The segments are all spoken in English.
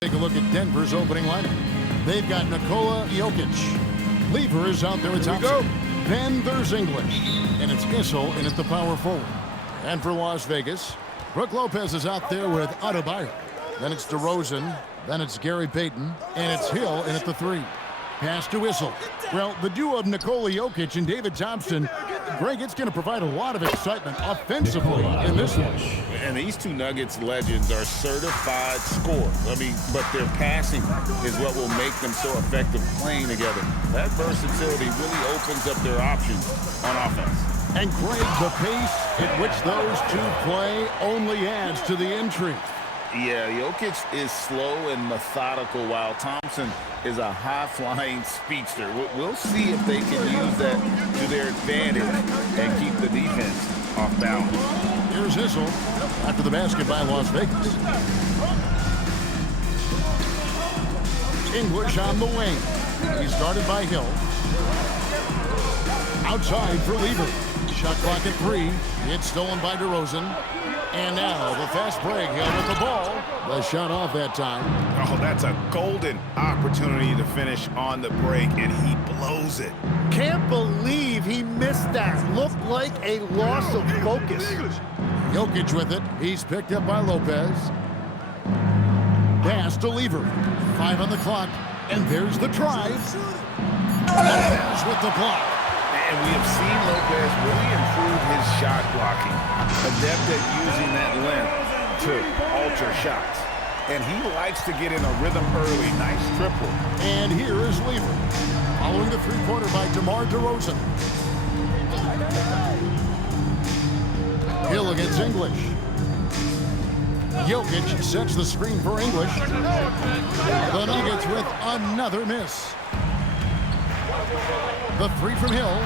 Take a look at Denver's opening lineup. They've got Nikola Jokic. Lever is out there at Thompson. Then there's English. And it's Issel in at the power forward. And for Las Vegas, Brook Lopez is out there with Adebayo. Then it's DeRozan. Then it's Gary Payton. And it's Hill in at the 3. Pass to Issel. Well, the duo of Nikola Jokic and David Thompson, Greg, it's going to provide a lot of excitement offensively in this one. And these two Nuggets legends are certified scorers. But their passing is what will make them so effective playing together. That versatility really opens up their options on offense. And Greg, the pace at which those two play only adds to the intrigue. Yeah, Jokic is slow and methodical, while Thompson is a high-flying speedster. We'll see if they can use that to their advantage and keep the defense off balance. Here's Issel after the basket by Las Vegas. English on the wing. He's guarded by Hill. Outside for Lever. Shot clock at 3. It's stolen by DeRozan. And now the fast break. Hill with the ball. The shot off that time. Oh, that's a golden opportunity to finish on the break, and he blows it. Can't believe he missed that. Looked like a loss of focus. Jokic with it. He's picked up by Lopez. Pass to Lever. 5 on the clock. And there's the drive. Lopez with the block. And we have seen Lopez really improve his shot blocking. Adept at using that length to alter shots. And he likes to get in a rhythm early. Nice triple. And here is Lever. Following the three-pointer by DeMar DeRozan. Hill against English. Jokic sets the screen for English. The Nuggets with another miss. The 3 from Hill.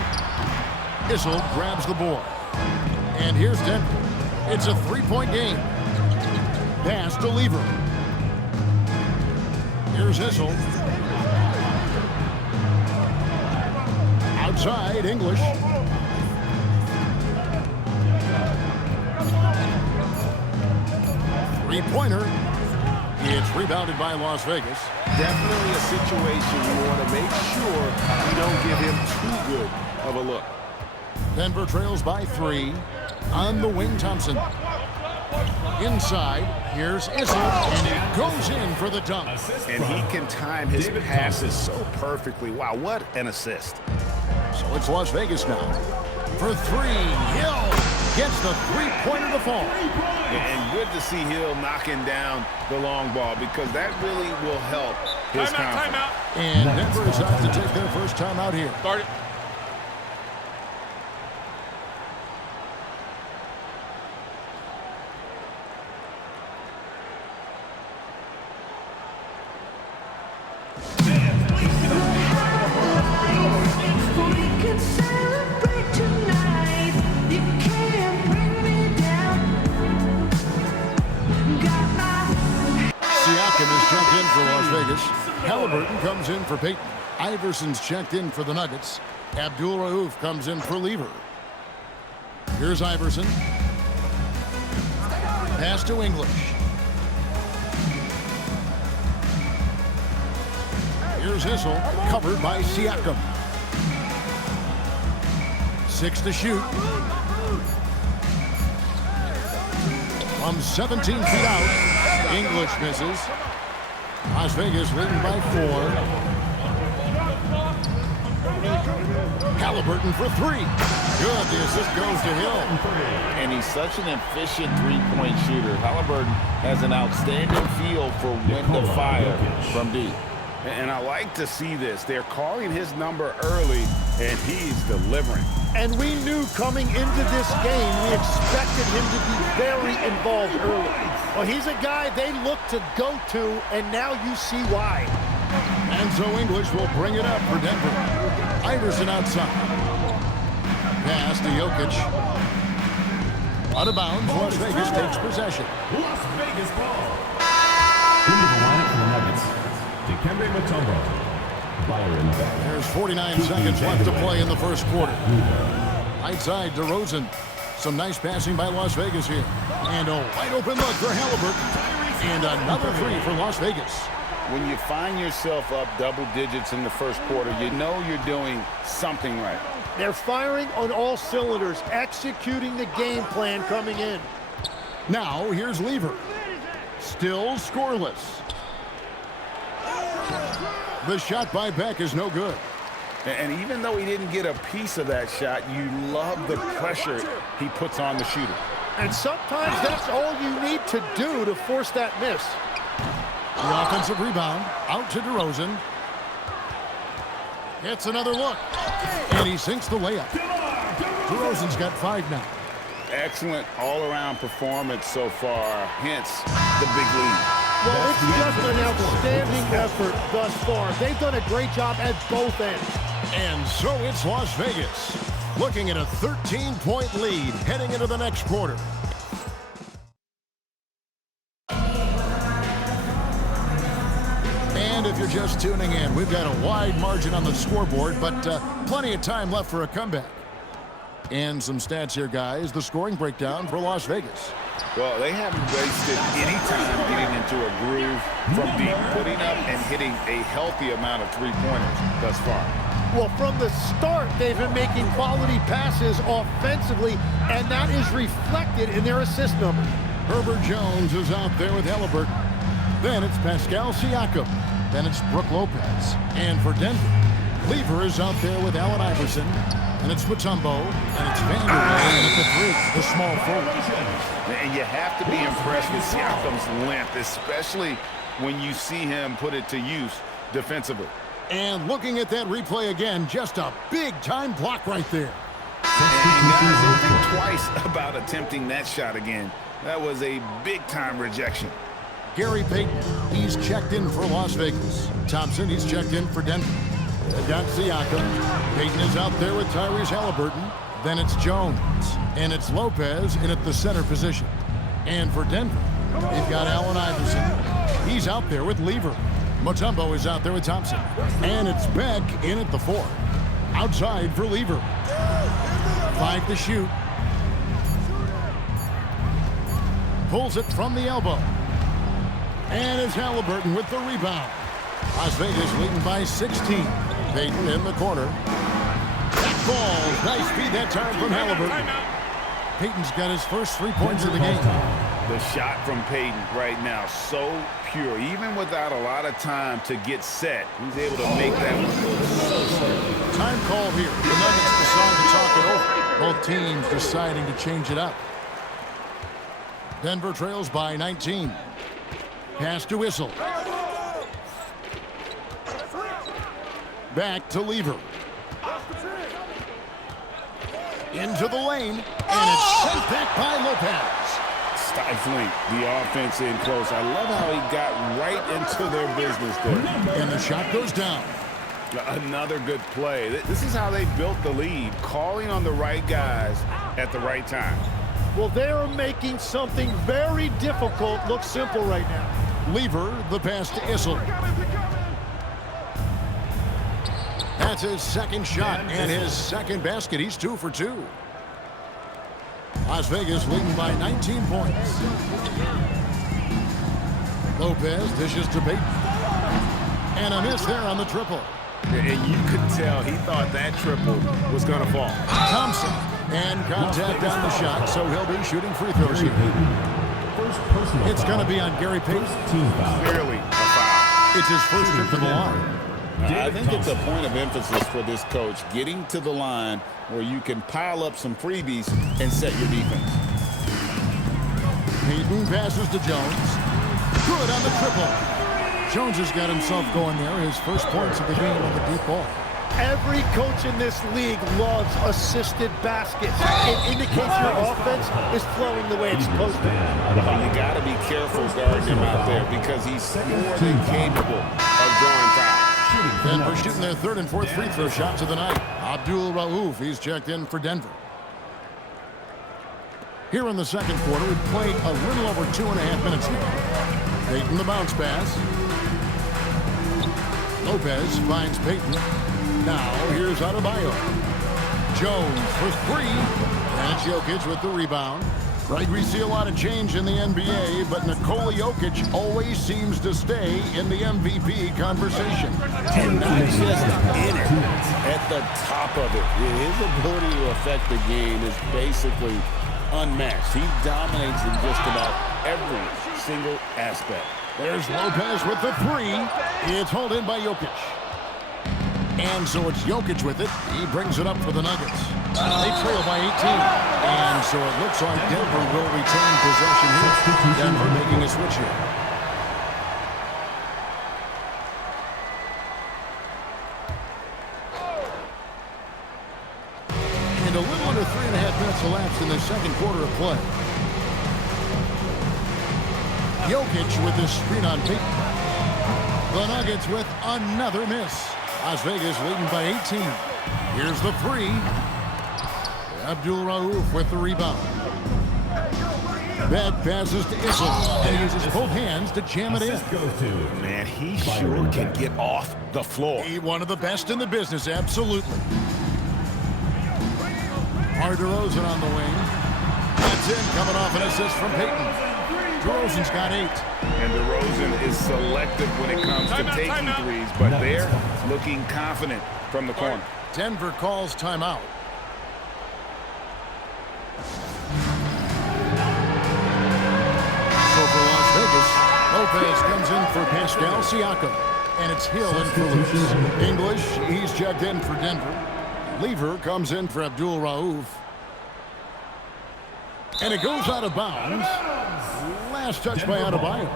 Issel grabs the board. And here's Denver. It's a 3-point game. Pass to Lever. Here's Issel. Outside, English. Three-pointer. It's rebounded by Las Vegas. Definitely a situation you want to make sure you don't give him too good of a look. Denver trails by 3. On the wing, Thompson. Inside, here's Issel, and it goes in for the dunk. And he can time his passes so perfectly. Wow, what an assist. So it's Las Vegas now. For 3, Hill gets the three-pointer to fall. And good to see Hill knocking down the long ball, because that really will help his confidence. Timeout. And Denver is out to take their first timeout here. Start it. Halliburton comes in for Payton. Iverson's checked in for the Nuggets. Abdul Rauf comes in for Lever. Here's Iverson. Pass to English. Here's Issel, covered by Siakam. 6 to shoot. From 17 feet out, English misses. Las Vegas leading by 4. Halliburton for 3. Good. The assist goes to Hill. And he's such an efficient three-point shooter. Halliburton has an outstanding feel for when to fire from deep. And I like to see this. They're calling his number early, and he's delivering. And we knew coming into this game, we expected him to be very involved early. Well, he's a guy they look to go to, and now you see why. And so English will bring it up for Denver. Iverson outside. Pass to Jokic. Out of bounds, Las Vegas takes possession. Las Vegas ball. Into the lineup for the Nuggets, Dikembe Mutombo. There's 49 seconds left to play in the first quarter. Right side, DeRozan. Some nice passing by Las Vegas here. And a wide open look for Halliburton. And another three for Las Vegas. When you find yourself up double digits in the first quarter, you know you're doing something right. They're firing on all cylinders, executing the game plan coming in. Now, here's Lever. Still scoreless. The shot by Beck is no good. And even though he didn't get a piece of that shot, you love the pressure he puts on the shooter. And sometimes that's all you need to do to force that miss. The offensive rebound out to DeRozan. It's another look. And he sinks the layup. DeRozan's got 5 now. Excellent all-around performance so far, hence the big lead. Well, it's just an outstanding effort thus far. They've done a great job at both ends. And so it's Las Vegas, looking at a 13-point lead heading into the next quarter. And if you're just tuning in, we've got a wide margin on the scoreboard, but plenty of time left for a comeback. And some stats here, guys. The scoring breakdown for Las Vegas. Well, they haven't wasted any time getting into a groove from deep, putting up and hitting a healthy amount of three-pointers thus far. Well, from the start, they've been making quality passes offensively, and that is reflected in their assist numbers. Herbert Jones is out there with Halliburton. Then it's Pascal Siakam. Then it's Brook Lopez. And for Denver, Lever is out there with Allen Iverson. And it's Mutombo, and it's Vanderbilt at the 3, the small forward. And you have to be impressed with Siakam's length, especially when you see him put it to use defensively. And looking at that replay again, just a big-time block right there. And guys, think twice about attempting that shot again. That was a big-time rejection. Gary Payton, he's checked in for Las Vegas. Thompson, he's checked in for Denver. Got Siakam. Payton is out there with Tyrese Halliburton. Then it's Jones. And it's Lopez in at the center position. And for Denver, they've got Allen Iverson. He's out there with Lever. Mutombo is out there with Thompson. And it's Beck in at the 4. Outside for Lever. 5 to shoot. Pulls it from the elbow. And it's Halliburton with the rebound. Las Vegas leading by 16. Payton in the corner. That ball, nice feed that time from Halliburton. Payton's got his first 3 points of the game. The shot from Payton right now, so pure. Even without a lot of time to get set, he's able to make that one go so slow. Time call here. The Nuggets decide to talk it over. Both teams deciding to change it up. Denver trails by 19. Pass to Whistle. Back to Lever. Into the lane, and it's sent back by Lopez. Stifling the offense in close. I love how he got right into their business there. And the shot goes down. Another good play. This is how they built the lead, calling on the right guys at the right time. Well, they're making something very difficult look simple right now. Lever, the pass to Issel. That's his second shot and his second basket. He's 2 for 2. Las Vegas leading by 19 points. Lopez dishes to Payton. And a miss there on the triple. And you could tell he thought that triple was going to fall. Thompson. And contact on the shot, so he'll be shooting free throws here. It's going to be on Gary Payton. Clearly a foul. It's his first trip to the line. I think it's a point of emphasis for this coach, getting to the line where you can pile up some freebies and set your defense. Payton passes to Jones. Good on the triple. Jones has got himself going there. His first points of the game on the deep ball. Every coach in this league loves assisted baskets. It indicates your offense is flowing the way it's supposed to. You got to be careful guarding him out there because he's more than capable of drawing fouls. Denver shooting their third and fourth free throw shots of the night. Abdul Rauf, he's checked in for Denver. Here in the second quarter, we've played a little over 2.5 minutes now. Payton the bounce pass. Lopez finds Payton. Now here's Adebayo. Jones for 3. And Jokic with the rebound. Right, we see a lot of change in the NBA, but Nikola Jokic always seems to stay in the MVP conversation. And not just in it, at the top of it. His ability to affect the game is basically unmatched. He dominates in just about every single aspect. There's Lopez with the three. It's hauled in by Jokic. And so it's Jokic with it. He brings it up for the Nuggets. They trail by 18. And so it looks like Denver will retain possession here. Denver making a switch here. And a little under 3.5 minutes elapsed in the second quarter of play. Jokic with his screen on Peyton. The Nuggets with another miss. Las Vegas leading by 18. Here's the three. Abdul Rauf with the rebound. Back passes to Issel and uses both hands to jam it in. Man, he sure can get off the floor. He one of the best in the business, absolutely. DeRozan on the wing. That's in, coming off an assist from Peyton. DeRozan's got 8. And DeRozan is selective when it comes to taking threes, but they're looking confident from the corner. Denver calls timeout. So for Las Vegas, Lopez comes in for Pascal Siakam. And it's Hill in for Luce. English, he's checked in for Denver. Lever comes in for Abdul Rauf. And it goes out of bounds. Last touch by Adebayo.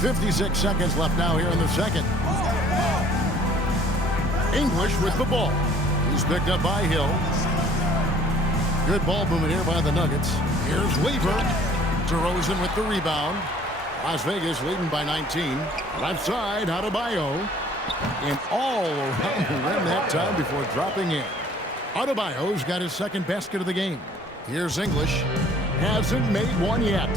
.56 seconds left now here in the second. English with the ball. He's picked up by Hill. Good ball movement here by the Nuggets. Here's Lever. DeRozan with the rebound. Las Vegas leading by 19. Left side, Adebayo. And all around the rim that time before dropping in. Adebayo's got his second basket of the game. Here's English. Hasn't made one yet.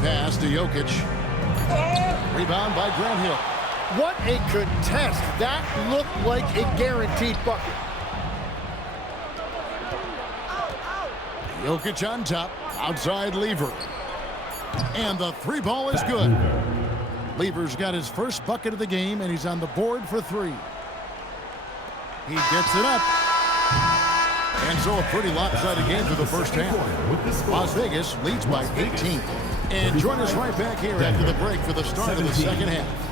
Pass to Jokic. Rebound by Grant Hill. What a contest. That looked like a guaranteed bucket. Jokic on top. Outside Lever. And the three ball is good. Lever's got his first bucket of the game, and he's on the board for 3. He gets it up. And so a pretty lopsided game for the first half. Las Vegas leads by 18. And join us right back here after the break for the start of the second half.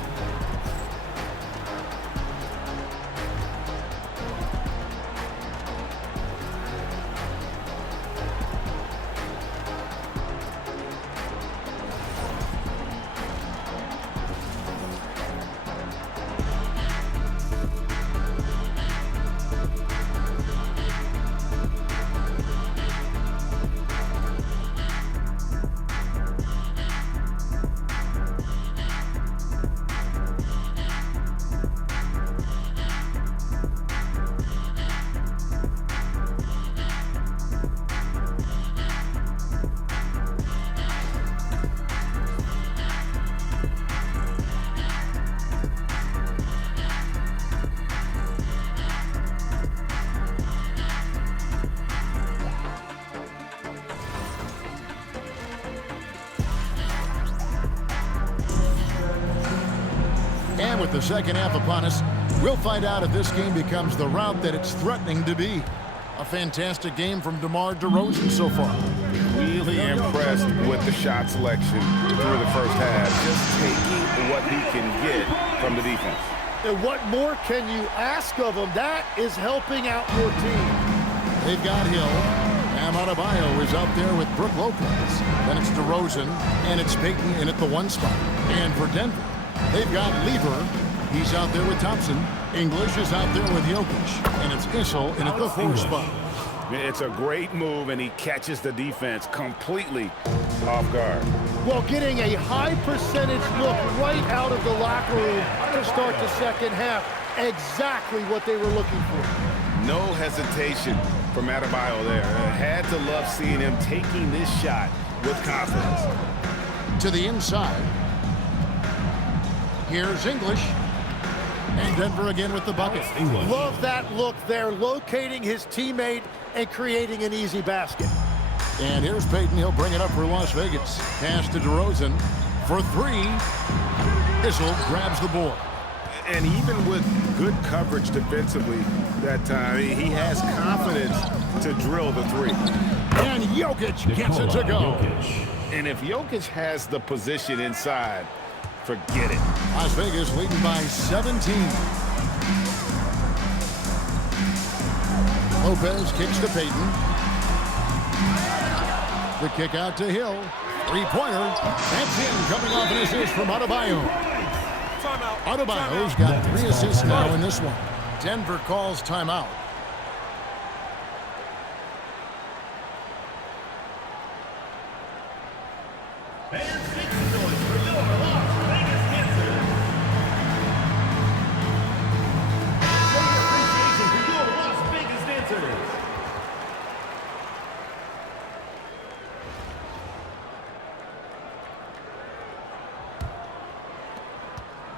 And with the second half upon us, we'll find out if this game becomes the route that it's threatening to be. A fantastic game from DeMar DeRozan so far. Really impressed with the shot selection through the first half. Just taking what he can get from the defense. And what more can you ask of him? That is helping out your team. They've got Hill. Bam Adebayo is out there with Brook Lopez. Then it's DeRozan, and it's Peyton in at the 1 spot. And for Denver, they've got Lever. He's out there with Thompson. English is out there with Jokic. And it's Issel in at the 4 spot. It's a great move, and he catches the defense completely off guard. Well, getting a high percentage look right out of the locker room to start the second half. Exactly what they were looking for. No hesitation from Adebayo there. Had to love seeing him taking this shot with confidence. To the inside. Here's English. And Denver again with the bucket. Love that look there, locating his teammate and creating an easy basket. And here's Payton. He'll bring it up for Las Vegas. Pass to DeRozan for three. Issel grabs the board. And even with good coverage defensively that time, he has confidence to drill the three. And Jokic gets it to go. And if Jokic has the position inside, forget it. Las Vegas leading by 17. Lopez kicks to Payton. The kick out to Hill. Three-pointer. That's in, coming off an assist from Adebayo. Adebayo's got 3 assists now in this one. Denver calls timeout.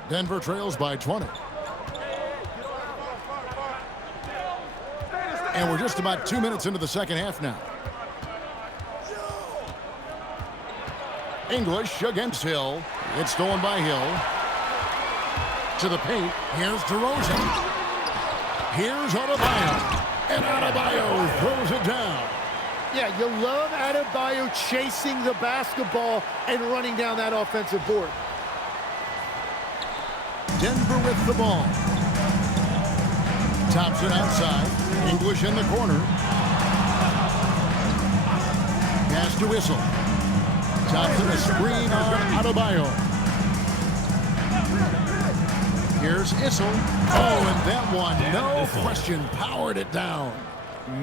Denver trails by 20. And we're just about 2 minutes into the second half now. English against Hill. It's stolen by Hill. To the paint. Here's DeRozan. Here's Adebayo. And Adebayo throws it down. Yeah, you love Adebayo chasing the basketball and running down that offensive board. Denver with the ball. Thompson outside. English in the corner. Pass to Issel. Thompson a screen on Adebayo. Here's Issel. Oh, and that one, no question, powered it down.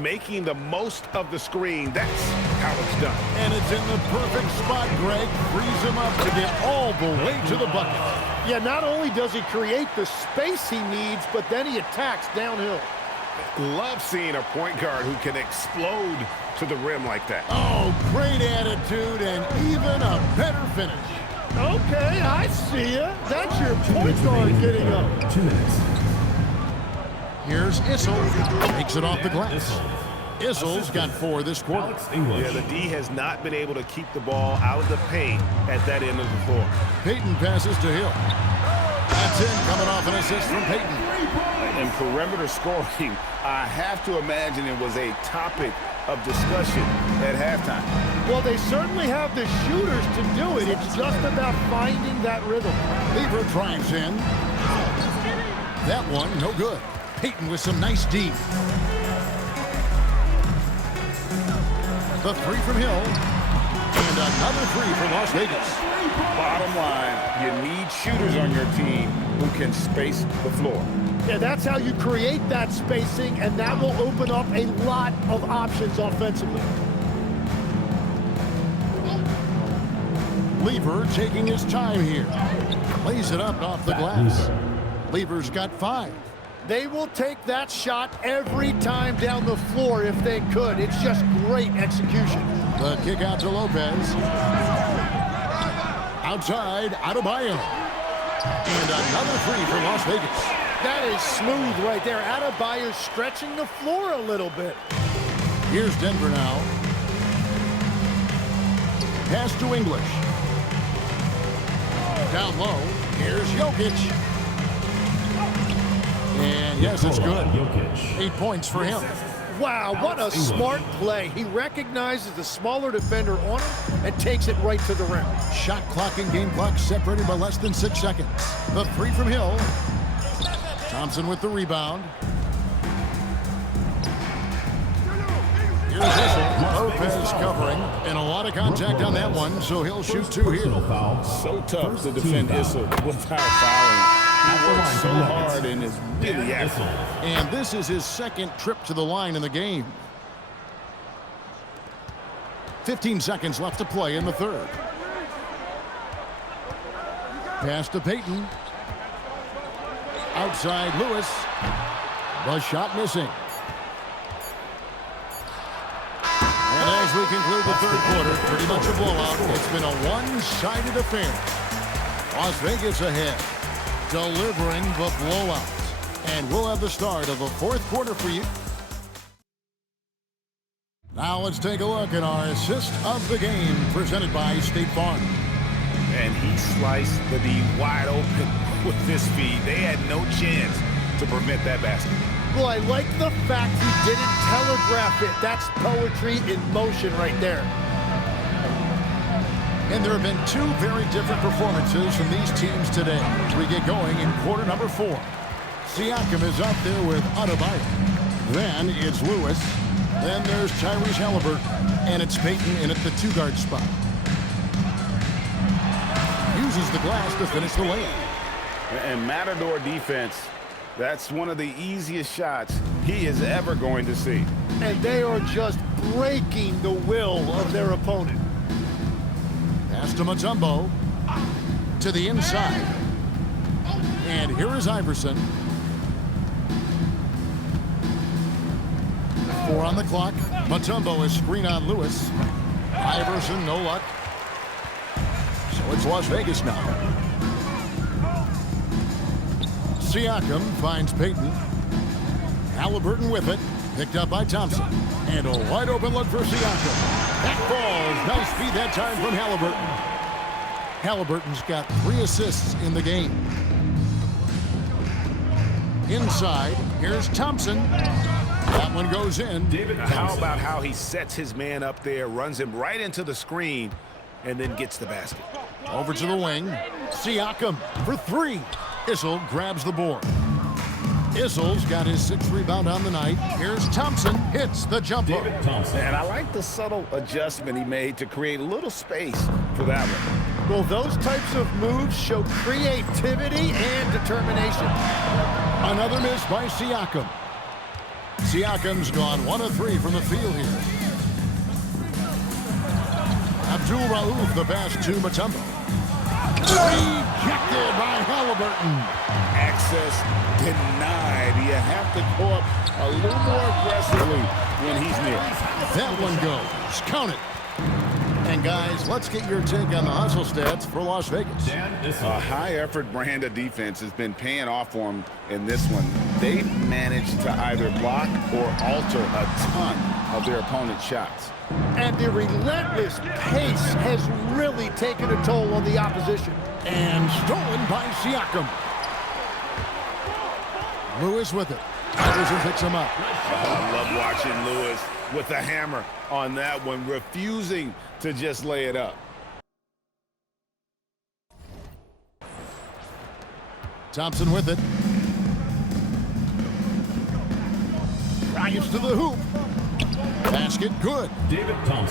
Making the most of the screen. That's how it's done. And it's in the perfect spot, Greg. Frees him up to get all the way to the bucket. Yeah, not only does he create the space he needs, but then he attacks downhill. Love seeing a point guard who can explode to the rim like that. Oh, great attitude and even a better finish. Okay, I see ya. That's your point guard getting up. 2 minutes. Here's Issel. Makes it off the glass. Issel's got 4 this quarter. Yeah, the D has not been able to keep the ball out of the paint at that end of the floor. Payton passes to Hill. That's in, coming off an assist from Payton. And perimeter scoring, I have to imagine it was a topic of discussion at halftime. Well, they certainly have the shooters to do it. It's just about finding that rhythm. Lever drives in. That one, no good. Payton with some nice D. The 3 from Hill. And another 3 for Las Vegas. Bottom line, you need shooters on your team who can space the floor. Yeah, that's how you create that spacing, and that will open up a lot of options offensively. Lever taking his time here. Lays it up off the glass. Lever's got 5. They will take that shot every time down the floor if they could. It's just great execution. The kick out to Lopez. Outside, Adebayo. And another 3 for Las Vegas. That is smooth right there. Adebayo stretching the floor a little bit. Here's Denver now. Pass to English. Down low. Here's Jokic. And yes, it's good. 8 points for him. Wow, what a smart play. He recognizes the smaller defender on him and takes it right to the rim. Shot clock and game clock separated by less than 6 seconds. The 3 from Hill. Thompson with the rebound. Here's Issel. Lopez covering. And a lot of contact on that one, so he'll shoot 2 here. So tough to defend Issel without fouling. He works so hard and is really active. And this is his 2nd trip to the line in the game. 15 seconds left to play in the 3rd. pass to Payton. Outside Lewis. The shot missing. And as we conclude the third quarter, pretty much a blowout. It's been a one-sided affair. Las Vegas ahead, delivering the blowout. And we'll have the start of the fourth quarter for you. Now let's take a look at our assist of the game presented by State Farm. And he sliced the D wide open with this feed. They had no chance to prevent that basket. Well, I like the fact he didn't telegraph it. That's poetry in motion right there. And there have been two very different performances from these teams today. We get going in quarter number 4. Siakam is out there with Adebayo. Then it's Lewis. Then there's Tyrese Halliburton. And it's Payton in at the 2-guard spot. Uses the glass to finish the layup. And Matador defense, that's one of the easiest shots he is ever going to see. And they are just breaking the will of their opponent. Pass to Mutombo. To the inside. And here is Iverson. 4 on the clock. Mutombo is screen on Lewis. Iverson, no luck. So it's Las Vegas now. Siakam finds Payton. Halliburton with it. Picked up by Thompson. And a wide open look for Siakam. That falls. Nice feed that time from Halliburton. Halliburton's got 3 assists in the game. Inside, here's Thompson. That one goes in. How about how he sets his man up there, runs him right into the screen, and then gets the basket. Over to the wing. Siakam for 3. Issel grabs the board. Issel's got his 6th rebound on the night. Here's Thompson. Hits the jumper. And I like the subtle adjustment he made to create a little space for that one. Well, those types of moves show creativity and determination. Another miss by Siakam. Siakam's gone 1 of 3 from the field here. Abdul Rauf, the pass to Mutombo. Rejected by Halliburton. Access denied. You have to go up a little more aggressively when he's near. That one goes. Count it. And guys, let's get your take on the hustle stats for Las Vegas. A high-effort brand of defense has been paying off for them in this one. They've managed to either block or alter a ton of their opponent's shots. And the relentless pace has really taken a toll on the opposition. And stolen by Siakam. Lewis with it. Iverson picks him up. I love watching Lewis with the hammer on that one, refusing to just lay it up. Thompson with it. Drives to the hoop. Basket good.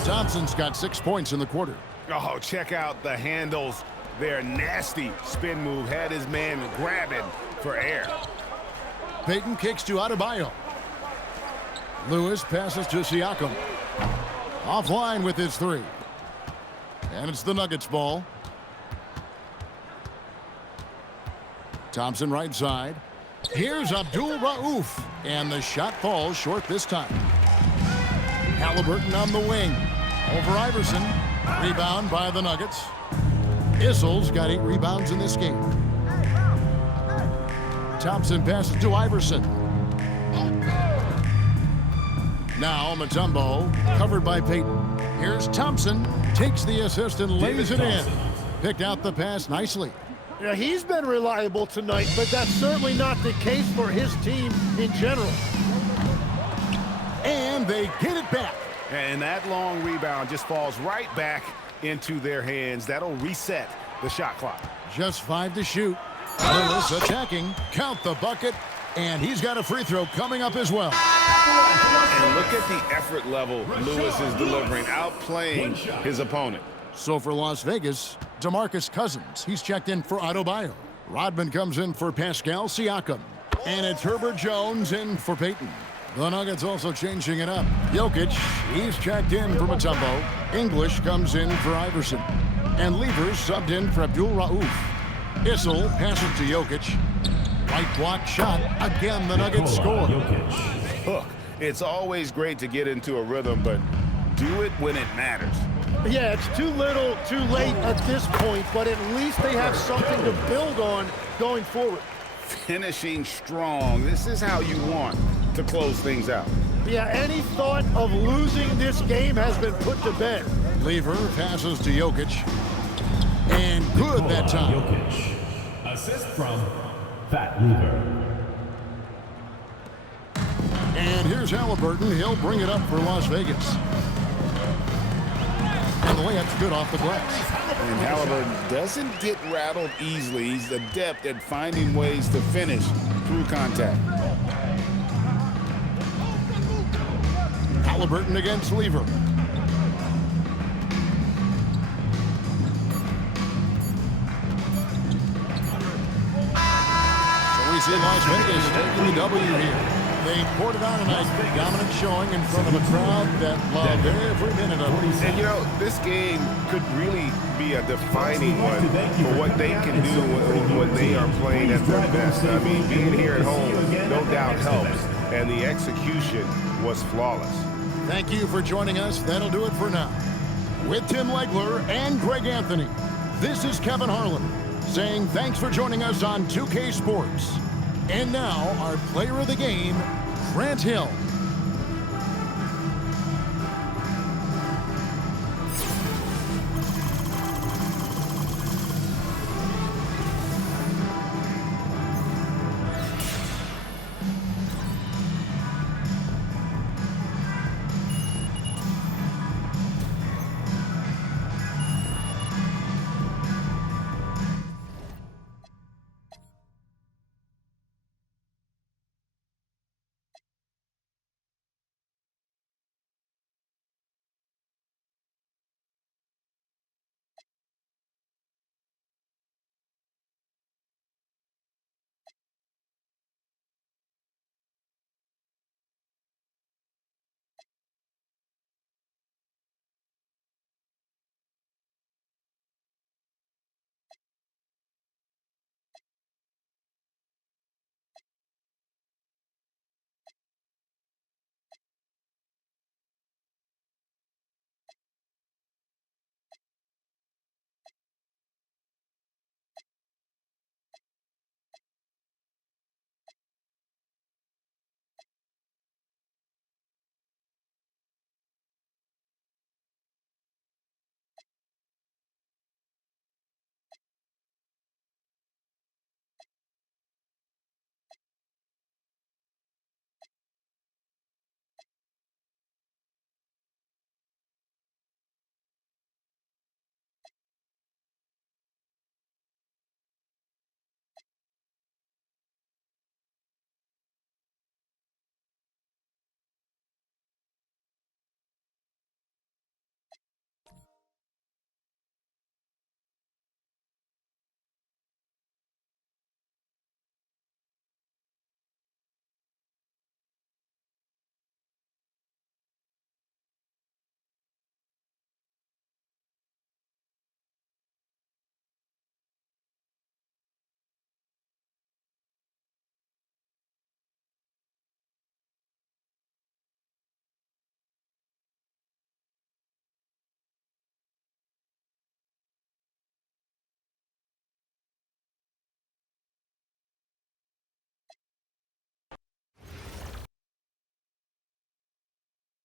Thompson's got 6 points in the quarter. Oh, check out the handles. Their nasty spin move had his man grabbing for air. Payton kicks to Adebayo. Lewis passes to Siakam. Offline with his 3. And it's the Nuggets ball. Thompson right side. Here's Abdul Rauf. And the shot falls short this time. Halliburton on the wing. Over Iverson. Rebound by the Nuggets. Issel's got 8 rebounds in this game. Thompson passes to Iverson. Now Mutombo, covered by Payton. Here's Thompson, takes the assist and lays it in. Picked out the pass nicely. Yeah, he's been reliable tonight, but that's certainly not the case for his team in general. And they get it back. And that long rebound just falls right back into their hands. That'll reset the shot clock. Just 5 to shoot. Lewis attacking. Count the bucket. And he's got a free throw coming up as well. And look at the effort level Lewis is delivering, outplaying his opponent. So for Las Vegas, DeMarcus Cousins. He's checked in for Adebayo. Rodman comes in for Pascal Siakam. And it's Herbert Jones in for Payton. The Nuggets also changing it up. Jokic, he's checked in for Mutombo. English comes in for Iverson. And Levers subbed in for Abdul Rauf. Issel passes to Jokic. Right block shot. Again, the Nuggets score. Look, it's always great to get into a rhythm, but do it when it matters. Yeah, it's too little, too late at this point, but at least they have something to build on going forward. Finishing strong. This is how you want to close things out. Yeah, any thought of losing this game has been put to bed. Lever passes to Jokic. And good that time. Jokic. Assist from Fat Lever. And here's Halliburton. He'll bring it up for Las Vegas. And the layup's good off the glass. And Halliburton doesn't get rattled easily. He's adept at finding ways to finish through contact. Halliburton against Lever. So we see Las Vegas taking the W here. They poured it on tonight. Dominant showing in front of a crowd that loved every minute of it. And, you know, this game could really be a defining one for what they can do when they are playing at their best. I mean, being here at home no doubt helps, and the execution was flawless. Thank you for joining us. That'll do it for now. With Tim Legler and Greg Anthony, this is Kevin Harlan saying thanks for joining us on 2K Sports. And now, our player of the game, Grant Hill.